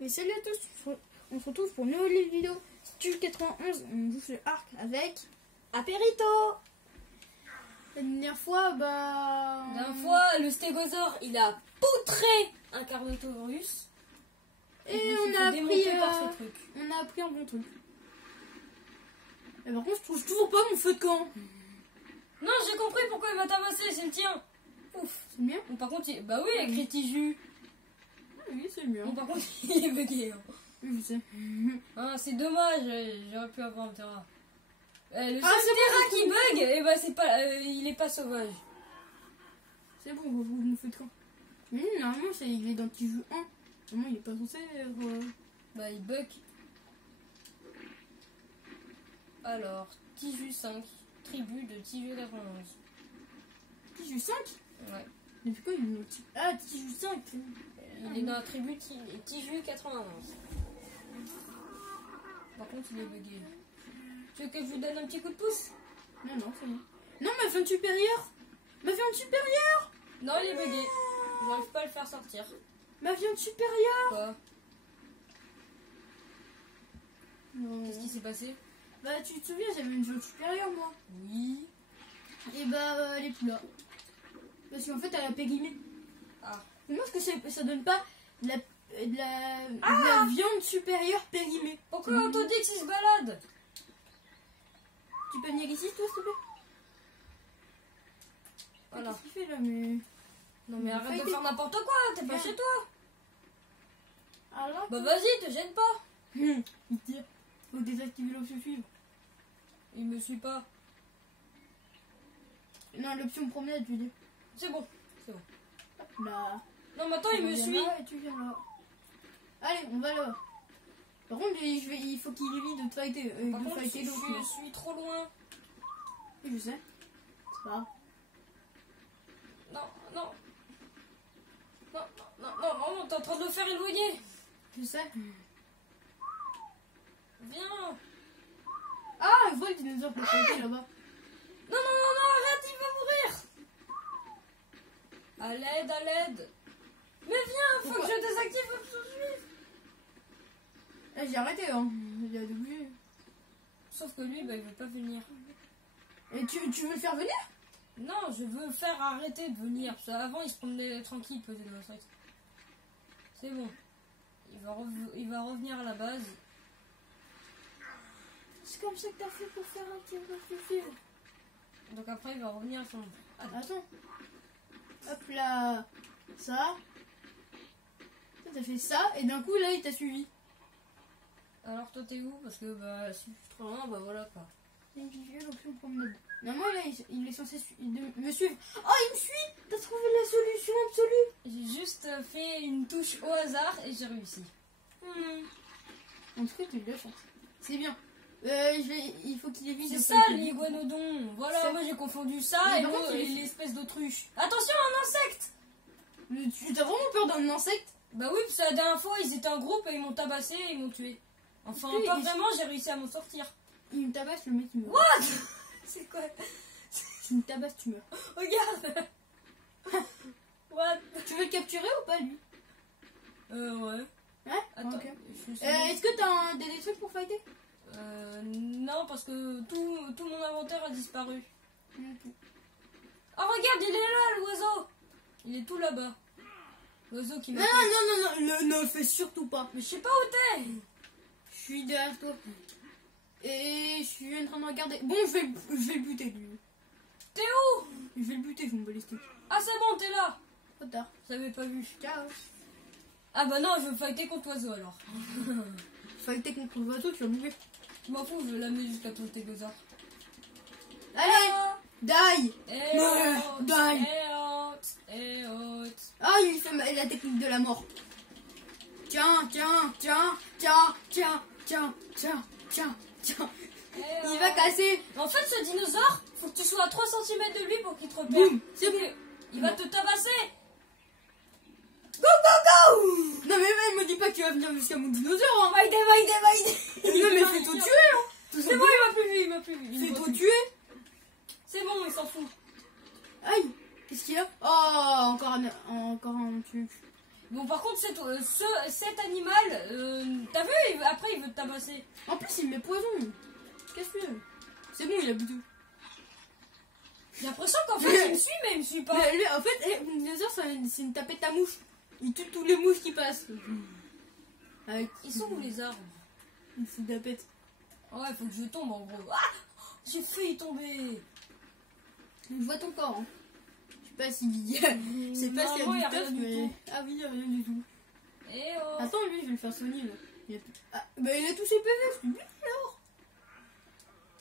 Et salut à tous, on se retrouve pour une nouvelle vidéo. Stule 91, on joue sur Ark avec Apérito. La dernière fois, le stégosaure, il a poutré un Carnotaurus. Et on a appris un bon truc. Et par contre, je trouve toujours pas mon feu de camp. Non, j'ai compris pourquoi il m'a tabassé, c'est le tien. Ouf. C'est bien. Bon, par contre, bah oui, il a écrit Tiju. Oui, c'est bien. Bon, par contre, il est bugué. Hein. Oui, je sais. Ah, c'est dommage, j'aurais pu avoir un terrain. Le seul c'est terrain qui bug, et bah c'est pas, il est pas sauvage. C'est bon, vous mon feu de camp. Mais normalement, il est dans Tiju 1. Normalement, il est pas censé être... Bah, il bug. Alors, Tiju 5, tribu de Tiju 91. Tiju 5 Ouais. Depuis quoi il est dans Tiju... Ah, Tiju 5. Il est dans la tribu Tiju 91. Par contre, il est bugué. Tu veux que je vous donne un petit coup de pouce? Non, c'est bon. Non, ma viande supérieure. Ma viande supérieure. Non, il est bugué. J'arrive pas à le faire sortir. Ma viande supérieure. Quoi? Non. Qu'est-ce qui s'est passé? Bah, tu te souviens, j'avais une viande supérieure, moi. Oui. Et bah, elle est plus là. Parce qu'en fait, elle a périmé. Ah. Moi, est-ce que ça donne pas de la viande supérieure périmée? Pourquoi Autodix il se balade? Tu peux venir ici, toi, s'il te plaît? Voilà. Qu'est-ce qu'il fait là, mais... Non mais arrête de faire n'importe quoi, t'es pas chez toi. Alors, Bah vas-y, te gêne pas. il tire. Faut désactiver l'option suivre. Il me suit pas. Non, l'option promenade, je veux dire. C'est bon, c'est bon. Hop là. Non mais attends, il me suit. Là et tu viens là. Allez, on va là. Par contre, il faut qu'il évite de te fighter. Par contre, fighter l'autre. je suis trop loin. Oui, je sais. C'est pas grave. Non, non. Non, non, non, non, non, t'es en train de le faire éloigner. Je sais. Viens. Ah, je vois le dinosaure pour fighter là-bas. Non, non, non, non, arrête, il va mourir. À l'aide, à l'aide. Mais viens, faut Pourquoi? que je désactive l'option suivre. Ah, j'ai arrêté, hein. Il a doublé. Sauf que lui, bah, il veut pas venir. Et tu veux le faire venir? Non, je veux le faire arrêter de venir. Parce qu'avant, il se promenait tranquille, peut-être dans le sac. C'est bon. Il va revenir à la base. C'est comme ça que t'as fait pour faire un petit peu. Donc après, il va revenir à son... Attends. Hop là. Ça. T'as fait ça, et d'un coup, là, il t'a suivi. Alors toi, t'es où? Parce que, bah, si je suis trop loin, bah voilà, quoi. Identifier l'option promenade. Normalement, là, il est censé me suivre. Oh, il me suit! T'as trouvé la solution absolue! J'ai juste fait une touche au hasard et j'ai réussi. En tout cas, tu l'as chance. C'est bien. Il faut qu'il évite C'est de ça, fighter. l'iguanodon. Voilà, Ça. moi j'ai confondu ça Mais et par contre, l'espèce d'autruche. Attention, un insecte! Mais tu t'as vraiment peur d'un insecte? Bah oui, parce que la dernière fois, ils étaient en groupe et ils m'ont tabassé et ils m'ont tué. Enfin, Oui, pas ils- vraiment, j'ai réussi à m'en sortir. Il me tabasse, le mec, il meurt. What? C'est quoi? Tu me tabasses, tu meurs. Regarde! What? Tu veux le capturer ou pas, lui? Ouais. Hein? Attends, Ok. je suis... Est-ce que t'as des trucs pour fighter? Non, parce que tout mon inventaire a disparu. Ok. Oh, regarde, il est là, l'oiseau! Il est tout là-bas. L'oiseau qui m'a... Non, ne le fais surtout pas. Mais je sais pas où t'es! Je suis derrière toi. Et je suis en train de regarder. Bon, je vais le buter, lui. T'es où? Je vais le buter, je me balistique. Ah, c'est bon, t'es là! Trop tard. J'avais pas vu. Ciao. Ah bah non, je veux fighter contre l'oiseau alors. Fighter contre le bateau, tu vas mourir. Je m'en fous, je vais l'amener jusqu'à ton stégosaure. Allez, die. Et Meurs, haute, die. et haute, et haute. Ah, il fait la technique de la mort. Tiens. Et Il va casser. En fait, ce dinosaure, faut que tu sois à 3 cm de lui pour qu'il te repère. Boum, c'est bon. Il va te tabasser. Go, go, go. Non, mais me dis pas que tu vas venir jusqu'à mon dinosaure. Hein. Vaide. Non, mais fais-toi tuer. Hein. C'est bon, il m'a plus vu. Fais-toi tuer. C'est bon, il s'en fout. Aïe. Qu'est-ce qu'il y a? Oh, encore un truc. Bon, par contre, cet animal, t'as vu, après il veut te tabasser. En plus, il me met poison. Casse-le. C'est bon, il a bu tout. J'ai l'impression qu'en fait, il me suit, mais il me suit pas. Mais lui, en fait, Nether, c'est une tapette à mouche. Il tue tous les mouches qui passent. Ils sont où les arbres? Il fout de la pète. Ouais, faut que je tombe en gros. Ah, j'ai failli tomber. Je vois ton corps. Hein. Je sais pas s'il y a. Je sais pas s'il y a du stuff, mais. Ah oui, il y a rien du tout. Eh oh. Attends, lui, je vais le faire soigner. Là. Il a tout... Ah, bah il a tous ses PV, c'est bien alors.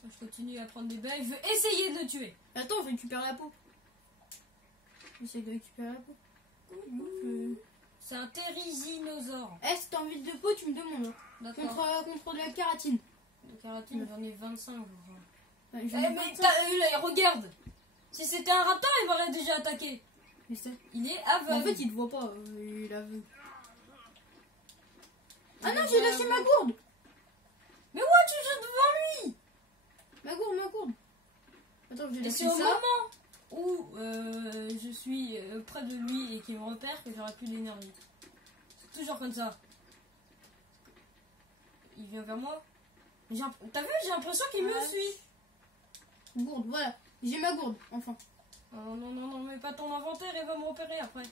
Je continue à prendre des bains. Je veux essayer de le tuer. Attends, je récupère la peau. J'essaie de récupérer la peau. C'est un thérizinosaure. Eh, si t'as envie de peau, tu me demandes. D'accord. Contre de la kératine. La kératine, j'en ai 25. Je crois. Ouais, Eh, mais regarde. Si c'était un raptor, il m'aurait déjà attaqué. Mais ça... Il est aveugle. En fait, il te voit pas. Il est aveugle. Ah non, j'ai lâché ma gourde. Mais ouais, tu es devant lui. Ma gourde. Attends, j'ai Et lâché c'est au ça. moment où je suis près de lui et qu'il me repère que j'aurai plus d'énergie. C'est toujours comme ça. Il vient vers moi. T'as vu, j'ai l'impression qu'il me suit. Gourde, voilà. J'ai ma gourde, enfin. Oh, non, mais pas ton inventaire, il va me repérer après.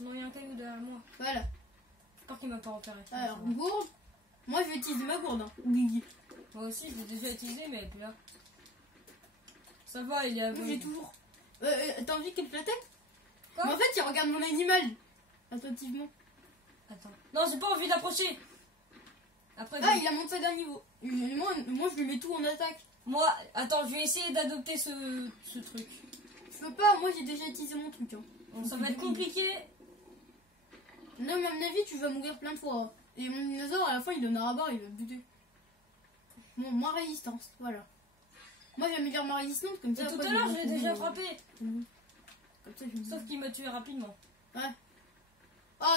Non, il y a un caillou derrière moi. Voilà. J'espère qu'il m'a pas repéré. Alors, gourde. Moi, je vais utiliser ma gourde. Hein. Guigui. Moi aussi, je l'ai déjà utilisé, mais elle est plus là. Ça va, il est aveugle. J'ai toujours. T'as envie qu'elle te l'attaque? Quoi? Mais en fait, il regarde mon animal. Attentivement. Attends. Non, j'ai pas envie d'approcher. Après, Ah, il a monté d'un niveau. Moi, je lui mets tout en attaque. Moi, attends, je vais essayer d'adopter ce truc. Je peux pas, moi, j'ai déjà utilisé mon truc. Hein. Bon, ça va être compliqué. Non, mais à mon avis, tu vas mourir plein de fois. Hein. Et mon dinosaure, à la fin, il donnera barre, il va te buter. Bon, moins résistance, voilà. Moi, j'améliore ma résistance, comme ça. Tout à l'heure, je l'ai déjà frappé. Comme ça, je... Sauf qu'il m'a tué rapidement. Ouais. Ah,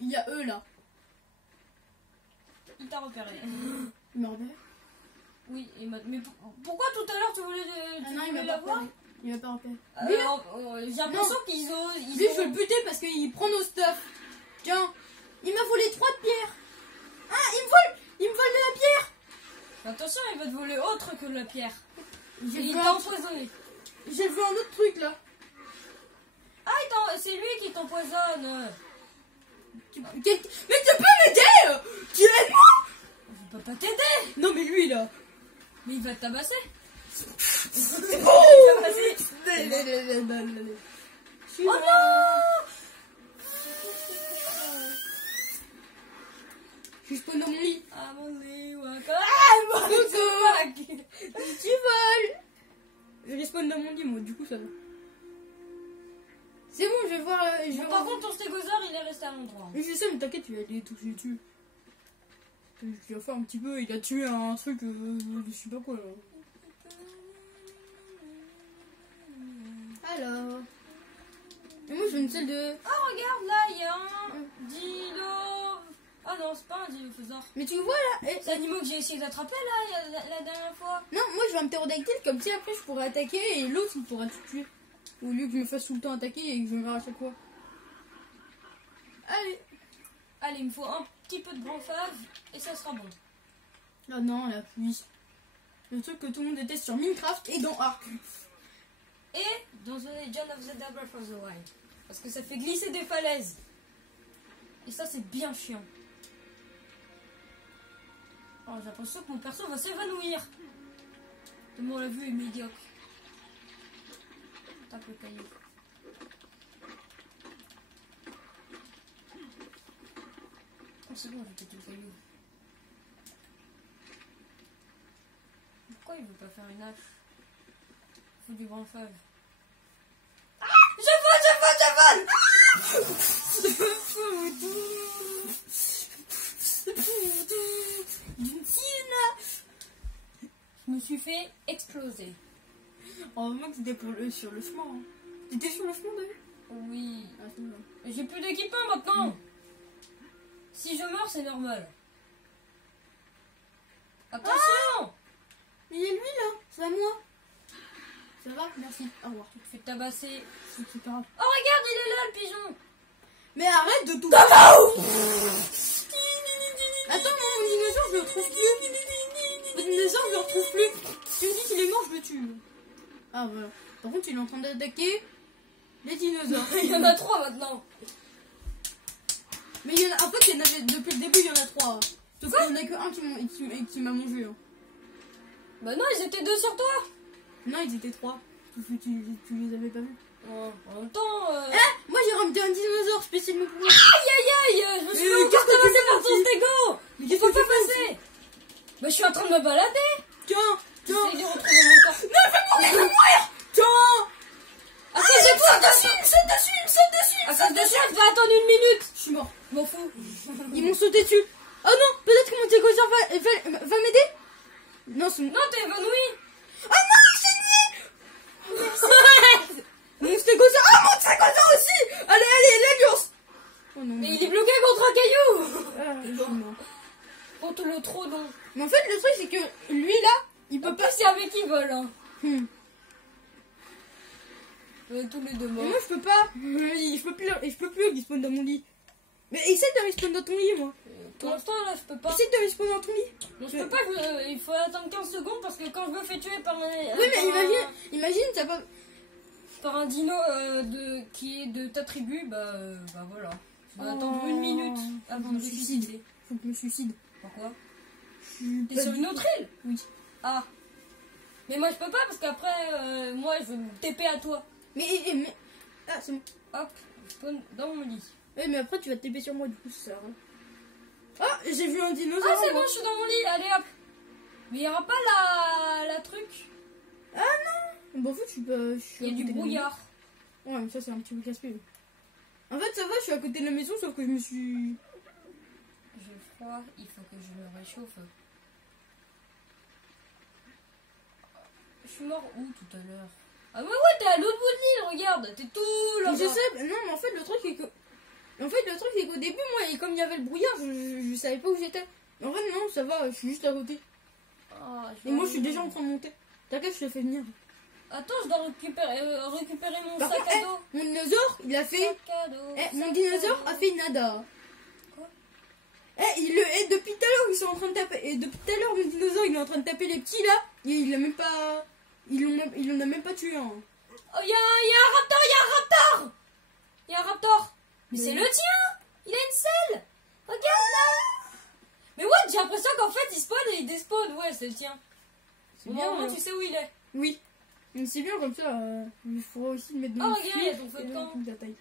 il y a eux, là. Il t'a repéré. Il m'a repéré. Oui, mais pourquoi tout à l'heure tu voulais, il m'a la pas voir? repéré. Il m'a pas repéré. J'ai l'impression qu'ils ont... Lui, je veux le buter parce qu'il prend nos stuff. Tiens, il m'a volé 3 de pierre. Ah, il me vole de la pierre. Attention, il va te voler autre que de la pierre. Il vu t'a empoisonné. J'ai vu un autre truc, là. Ah, c'est lui qui t'empoisonne. Mais tu peux m'aider. Tu aides moi. Je peux pas t'aider. Non, mais lui, là. Mais il va te tabasser. Oh non. Je spawn dans mon lit. Ah, mon lit, Tu voles. Je respawn dans mon lit, moi, du coup, ça va. C'est bon, je vais voir. Par contre, ton stégosaure, il est resté à l'endroit. Je sais, mais t'inquiète, tu vas les toucher dessus. Je vais faire un petit peu, il a tué un truc, je sais pas quoi, là. Alors. Mais moi, je veux une salle de. Ah, regarde, là, il y a un dilo. Ah non, c'est pas un dilophosaure. Mais tu vois, là. C'est l'animal que j'ai essayé d'attraper, là, la dernière fois. Non, moi, je veux un ptérodactyle, comme si après, je pourrais attaquer et l'autre, il pourra te tuer. Au lieu que je me fasse tout le temps attaquer et que je me à chaque fois. Allez. Allez, il me faut un petit peu de bronfage et ça sera bon. Ah non, la pluie. Le truc que tout le monde déteste sur Minecraft et dans Ark. Et dans The Legend of Zelda Breath of the Wild. Parce que ça fait glisser des falaises. Et ça, c'est bien chiant. Oh, j'ai l'impression que mon perso va s'évanouir. Tellement la vue est médiocre. Tape le caillou. Oh, c'est bon, j'ai pété le caillou. Pourquoi il veut pas faire une hache? Il faut du bronfage. Ah, je vole Je me suis fait exploser. Oh, moi, t'étais sur le chemin. Hein. T'étais sur le chemin, David? Oui. Ah, c'est bon. J'ai plus d'équipement maintenant. Si je meurs, c'est normal. Attention. Mais il y a lui, là. C'est à moi. Ça va? Merci. Au revoir. Tu te fais tabasser. C'est pas grave. Oh, regarde, il est là, le pigeon. Mais arrête de tout. Attends, mon dinosaure, je le retrouve plus. Mon dinosaure, je le retrouve plus. Tu me dis qu'il est mort, je le tue. Ah, voilà. Par contre, il est en train d'attaquer les dinosaures. Il y en a 3 maintenant. Mais il y en a, en fait, il y en avait, depuis le début, il y en a 3. Sauf qu'il y en a que un qui m'a mangé. Hein. Bah non, ils étaient 2 sur toi. Non, ils étaient 3. Tu les avais pas vus. Oh, en même temps... Moi, j'ai ramené un dinosaure spécialement pour moi. Aïe aïe aïe, je me suis Mais encore qu'est-ce que tu passé fais par ton ici? stégo. Mais Il qu'est-ce faut que pas tu fais passer. Bah je suis en train de me balader. Tiens, tiens. J'essaie de retrouver mon corps. Non, fais mourir. Tiens. À cause de toi, Saute dessus, saute dessus, saute dessus. à cause de ça, je vais attendre 1 minute. Je suis mort. Je m'en fous. Ils m'ont sauté dessus. Oh non, peut-être que mon dinosaure va m'aider. Non, c'est mon... Non, t'es évanoui. Oh non, c'est nul. Mon stégosaure. Ah, mon stégosaure aussi. Allez, l'alliance. Oh non. Mais il est bloqué contre un caillou. Ah, je suis mort. Contre le trodon. Mais en fait, le truc, c'est que lui, là, il peut En pas... plus, c'est avec qui vole. Hein. Tous les deux Mais morts. moi, je peux pas. Je peux plus respawn dans mon lit. Mais essaye de respawn dans ton lit, moi. Pour l'instant, là, je peux pas. Essaye de respawn dans ton lit. Non, je peux pas, il faut attendre 15 secondes parce que quand je me fais tuer par un... Oui, mais imagine, ça va... par un dino qui est de ta tribu, bah voilà. Je dois attendre 1 minute avant de me suicider. Faut que je me suicide. Pourquoi? T'es T'es sur une autre île? Oui. Ah. Mais moi je peux pas parce qu'après, moi je veux me TP à toi. Mais... Ah, c'est bon. Hop, je spawn dans mon lit. Ouais, mais après, tu vas te TP sur moi, du coup, ça sert à rien. Ah, j'ai vu un dinosaure. Ah c'est bon, moi. je suis dans mon lit, allez hop. Mais il y aura pas la truc. Ah non. Bon, en fait, je suis pas... Il y a du brouillard. Ouais, mais ça, c'est un petit peu casse-pied. En fait, ça va, je suis à côté de la maison, sauf que je me suis... J'ai froid, il faut que je me réchauffe. Je suis mort où tout à l'heure? Ah mais ouais, t'es à l'autre bout de l'île, regarde, t'es tout là. Mais je sais, non, mais en fait, le truc, c'est que... En fait, le truc, c'est qu'au début, moi, comme il y avait le brouillard, je savais pas où j'étais. Mais en fait, non, ça va, je suis juste à côté. Ah, Et moi, je suis déjà en train de monter. T'inquiète, je te fais venir. Attends, je dois récupérer mon Par sac contre, à dos. mon dinosaure, il a fait... Sac à dos, Mon sac dinosaure à a dos. fait nada. Quoi? Depuis tout à l'heure, ils sont en train de taper. Et depuis tout à l'heure, mon dinosaure, il est en train de taper les petits là. Et il a même pas. Il en a même pas tué un. Oh, il y a un raptor, il y a un raptor. Il y a un raptor. Mais c'est le tien. Il a une selle. Regarde là. Mais ouais, j'ai l'impression qu'en fait, il spawn et il despawn. Ouais, c'est le tien. C'est Au bien. moins, tu sais où il est. Oui. Mais c'est bien comme ça. Il faudra aussi le mettre dans Oh, le regarde, il y a ton feu de camp. de la taille.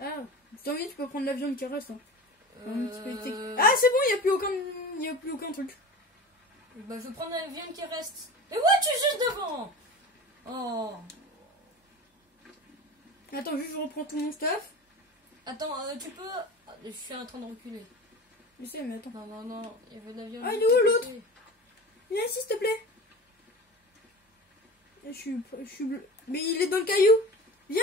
Ah, si t'as envie, tu peux prendre la viande qui reste. Hein. Un petit peu de steak. Euh... Ah, c'est bon, il n'y a plus aucun truc. Bah, je vais prendre la viande qui reste. Et ouais, tu es juste devant. Oh. Attends, juste je reprends tout mon stuff. Attends, tu peux... Ah, je suis en train de reculer. Je sais, mais attends. Non, il veut de la viande. Ah, il est où, l'autre? Viens ici, s'il te plaît. Je suis bleu. Mais il est dans le caillou. Viens.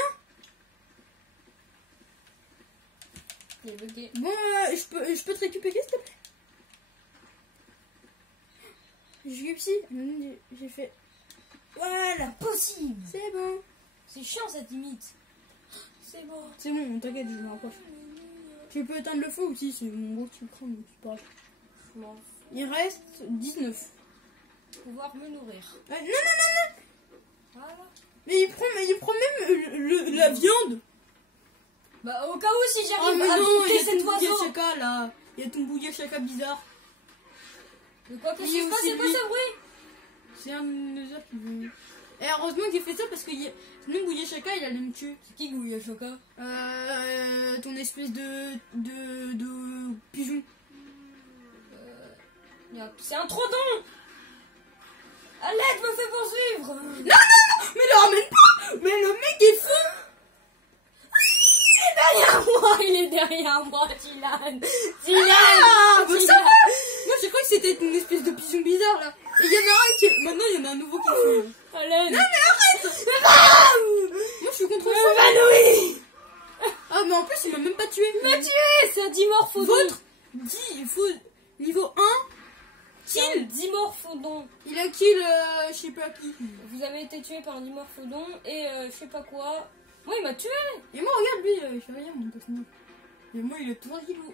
Il est bugué. Bon, je peux te récupérer, s'il te plaît. J'ai réussi. J'ai fait. Voilà. Possible. C'est bon. C'est chiant cette limite. C'est bon. C'est bon, t'inquiète, je me rapproche. Tu peux éteindre le feu aussi, c'est mon gros qui me crame, c'est pas grave. Je m'en fous. Il reste 19. Pouvoir me nourrir. Non. Voilà. Mais il prend même la viande. Bah au cas où si Oh j'arrive mais à non, il y buter a cet ton bouillet oiseau. chaka là. Il y a ton bouillet chaka bizarre. De quoi qu'est-ce Il y a qui se passe? aussi C'est quoi lui. ce bruit? C'est un dinosaure qui veut. Et heureusement qu'il fait ça parce que sinon bouillet chaka il allait me tuer. C'est qui Gouya Choca? Ton espèce de pigeon. C'est un trodon. À l'aide, me fait poursuivre. Non, mais le ramène pas. Mais le mec est fou. Il est derrière moi, Dylan. Ah, bah ça va. Moi je crois que c'était une espèce de pigeon bizarre là. Et il y en a un qui... Maintenant il y en a un nouveau qui est fou. À l'aide. Non mais arrête. Moi je suis contre ça. Évanoui. Ah mais en plus il m'a même pas tué. Il m'a tué. C'est un dimorphodon. Votre niveau 1 C'est un dimorphodon. il a kill je sais pas qui. Vous avez été tué par un dimorphodon et je sais pas quoi. Moi il m'a tué. Et moi regarde lui il fait rien mon personnage. Et moi, il est tranquillou.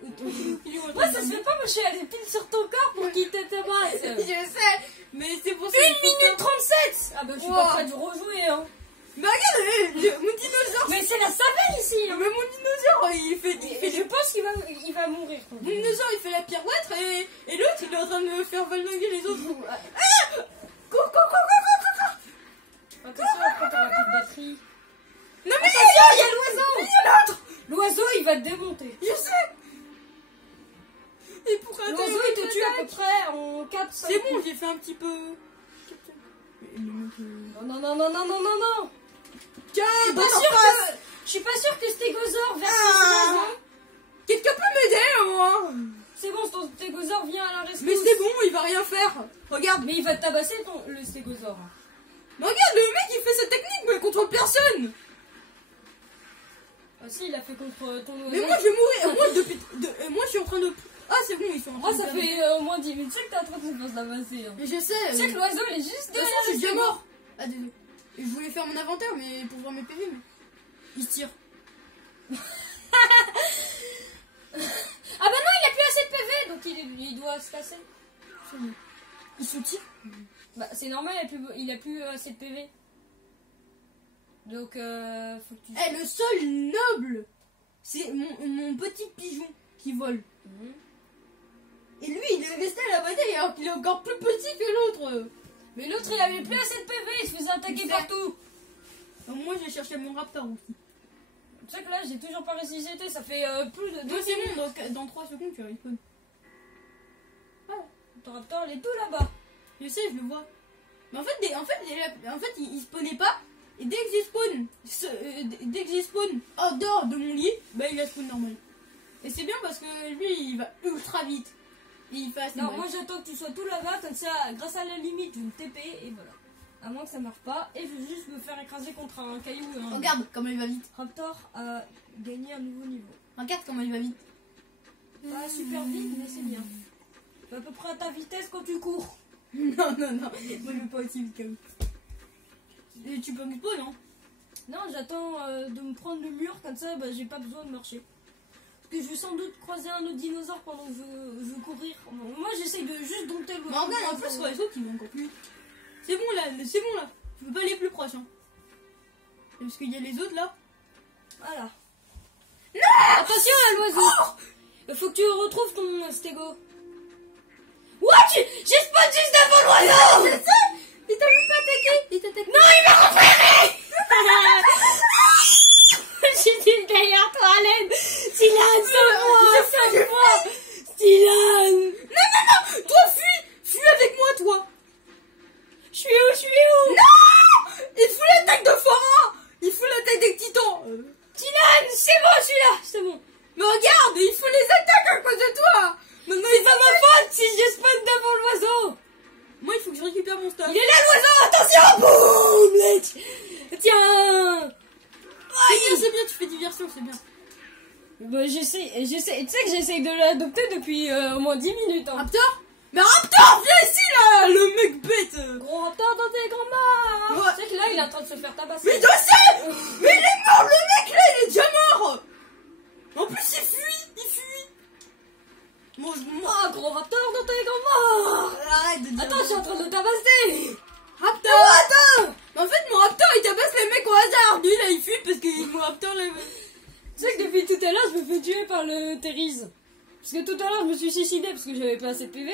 Ouais, ça se fait pas, moi je suis allée pile sur ton corps pour qu'il te tabasse. Je sais, mais c'est pour ça. 1 minute 37. Ah bah je suis pas prête de rejouer hein. Mais regarde, mon dinosaure. Mais c'est la savane ici hein. Mais mon dinosaure, Et je pense qu'il va mourir. Mon dinosaure, il fait la pirouette et l'autre, il est en train de me faire valdinguer les autres. Attention, après t'auras plus de batterie. Non mais attention, il y a l'oiseau. Il y a l'autre. L'oiseau, il va te démonter. Je sais. Et pourquoi l'oiseau, il te tue à peu près en 4 secondes. C'est bon, j'ai fait un petit peu... Non. Tiens, je suis pas sûre que Stégosaure versus l'oiseau. Quelqu'un peut m'aider, moi. C'est bon, ton stégosaure vient à la rescousse. Mais c'est bon, il va rien faire. Regarde. Mais il va te tabasser le stégosaure. Mais regarde, le mec il fait cette technique mais contre personne. Ah si, il a fait contre ton oiseau. Mais moi je vais mourir. Moi je suis en train de... Ah c'est bon, ils sont en train de... Ça fait au moins 10 minutes. Tu sais que t'es en train de se faire tabasser. Hein. Mais je sais. Tu sais que l'oiseau il est juste De toute derrière façon, je le suis déjà stégo. mort. Ah désolé. Et je voulais faire mon inventaire mais pour voir mes PV mais... Il se tire. Ah bah non, il a plus assez de PV donc il doit se casser. Il se tire. Bah c'est normal, il a plus assez de PV. Donc faut que tu... Eh, le seul noble, c'est mon petit pigeon qui vole. Et lui, il est resté à la bataille alors qu'il est encore plus petit que l'autre. Mais l'autre, il avait plus assez de PV, il se faisait attaquer partout. Donc moi, j'ai cherché mon raptor aussi. Tu sais que là, j'ai toujours pas ressuscité, ça fait plus de 2 Moi, c'est bon, dans 3 secondes, tu respawn. Voilà. Ton raptor, il est tout là-bas. Je sais, je le vois. Mais en fait, il spawnait pas. Et dès que j'ai spawn hors dehors de mon lit, bah il a spawn normal. Et c'est bien parce que lui, il va ultra vite. Et il fait assez Non, mal. moi j'attends que tu sois tout là-bas, comme ça, grâce à la limite, je vais me TP et voilà. À moins que ça marche pas, et je vais juste me faire écraser contre un caillou. Regarde comment il va vite. Raptor a gagné un nouveau niveau. Regarde comment il va vite. Pas super vite, mais c'est bien. C'est à peu près à ta vitesse quand tu cours. Non. Moi, je vais pas aussi vite quand même. Et tu peux me spawn, non? Non, j'attends de me prendre le mur, comme ça, bah, j'ai pas besoin de marcher. Parce que je vais sans doute croiser un autre dinosaure pendant que je veux courir. Moi, j'essaye de juste dompter le... Mais regarde, en plus, sur les autres, ils vont encore plus vite. C'est bon là. Je peux pas aller plus proche. Hein. Parce qu'il y a les autres là. Voilà. Non! Attention à l'oiseau! Il faut que tu retrouves ton stégo. What? J'ai spawn juste devant l'oiseau! C'est ça! Il t'a même pas attaqué! Il t'a attaqué! Non, il m'a repéré! J'ai dit derrière toi, Alain! Silane, c'est moi! Silane! Non! Toi, fuis avec moi, toi! Je suis où? Non! Il fout l'attaque de Fora! Il fout l'attaque des titans! Silane, c'est bon, je suis là! C'est bon. Mais regarde, il fout les attaques à cause de toi! Maintenant, C'est pas ma faute si je spawn devant l'oiseau! Moi, il faut que je récupère mon stuff. Il est là, l'oiseau! Attention! Boum! Tiens! C'est bien, tu fais diversion, c'est bien. Bah, j'essaie. Tu sais que j'essaie de l'adopter depuis au moins 10 minutes. Hein. Raptor? Mais Raptor, viens ici, là! Le mec bête! Gros raptor dans tes grands mains! Ouais. Tu sais que là, il est en train de se faire tabasser. Mais je sais! Mais il est mort, le mec, là, il est déjà mort! En plus, il fuit! Moi, Oh, gros raptor dans tes grands mains! Arrête de dire... Attends, je suis en train de tabasser! Raptor! Attends! Mais en fait, mon Raptor, il tabasse les mecs au hasard. Lui, là, il fuit parce que mon Raptor, là... Tu sais que depuis tout à l'heure, je me fais tuer par le Terrise. Parce que tout à l'heure, je me suis suicidé parce que j'avais pas assez de PV.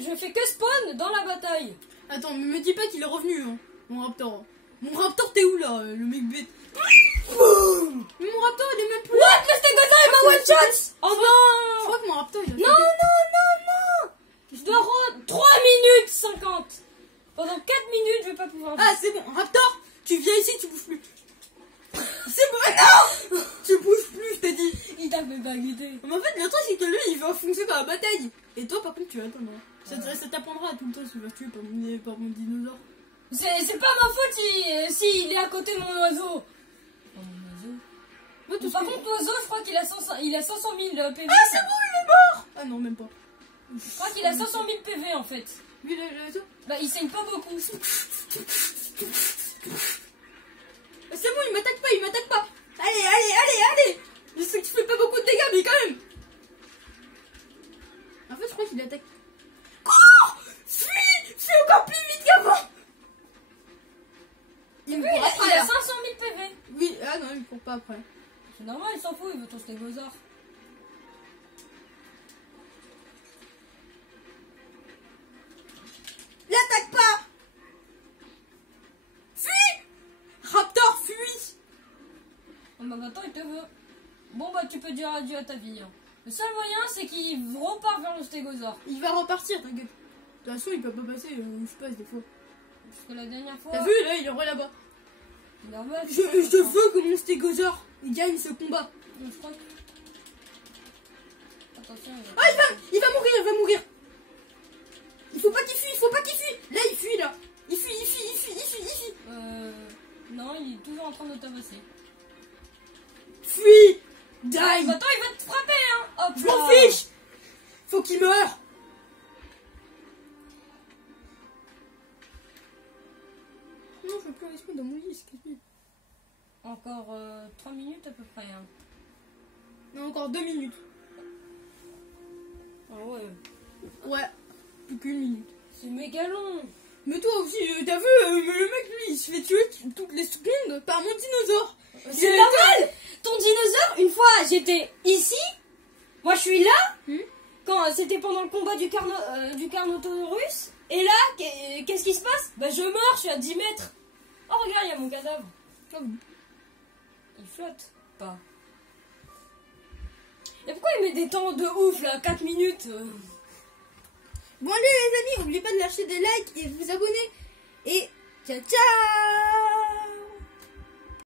Je fais que spawn dans la bataille. Attends, mais me dis pas qu'il est revenu, hein, mon Raptor. Mon Raptor, t'es où, là, le mec bête? Boum! Mais mon Raptor, il est même plus... What? Le Stégosaure, il m'a one shot! Oh Je non! crois que mon Raptor, il a... Non! Je dois 3 minutes 50. Pendant 4 minutes, je vais pas pouvoir... Ah, c'est bon, Raptor, tu viens ici, tu bouges plus. C'est bon, non! Tu bouges plus, je t'ai dit. Il t'a fait baguetter. Mais en fait, le truc, c'est que lui, il va foncer dans la bataille. Et toi, par contre, tu vas attendre. Ça t'apprendra tout le temps à se faire tuer par mon dinosaure. C'est pas ma faute si il est à côté de mon oiseau. Ouais, tout Par ce que- contre, l'oiseau, je crois qu'il a 500 000 PV. Ah, c'est bon, il est mort! Ah non, même pas. Je crois qu'il a 500 000 PV en fait. Lui, le... Bah, il saigne pas beaucoup. C'est bon, il m'attaque pas. Allez. Je sais que tu fais pas beaucoup de dégâts, mais quand même. En fait, je crois qu'il attaque. Cours! Fuis! Fuis encore plus vite qu'avant! Il me Oui, court après, il a là. 500 000 PV. Oui, ah non, il me court pas après. C'est normal, il s'en fout, il veut ton stégosaure. L'attaque pas! Fuis! Raptor, fuis! Oh bah attends, il te veut. Bon bah tu peux dire adieu à ta vie. Hein. Le seul moyen c'est qu'il repart vers le stégosaure. Il va repartir, t'inquiète. De toute façon, il peut pas passer où je passe des fois. Parce que la dernière fois... T'as vu, là, il est là-bas. C'est normal. Je veux que mon stégosaure il gagne ce combat. Je crois que... Attention. Ah, il va mourir. Il faut pas qu'il fuit, Là, il fuit, là. Il fuit. Non, il est toujours en train de tabasser. Fuis! Die! Attends, il va te frapper, hein. Hop Je là. m'en fiche! Faut qu'il meure! Non, je veux plus respawn dans mon lit, c'est casse-pied. Encore 3 minutes à peu près. Hein. Non, encore 2 minutes. Ah ouais. Ouais, plus qu'une minute. C'est méga long. Mais toi aussi, t'as vu, le mec, lui, il se fait tuer toutes les secondes par mon dinosaure. C'est normal. Ton dinosaure, une fois, j'étais ici. Moi, je suis là. Quand c'était pendant le combat du Carnotaurus. Et là, qu'est-ce qui se passe? Bah, je meurs, je suis à 10 mètres. Oh, regarde, il y a mon cadavre. Ah oui. Il flotte pas. Et pourquoi il met des temps de ouf, là? 4 minutes Bon allez les amis, n'oubliez pas de lâcher des likes et de vous abonner. Et ciao ciao.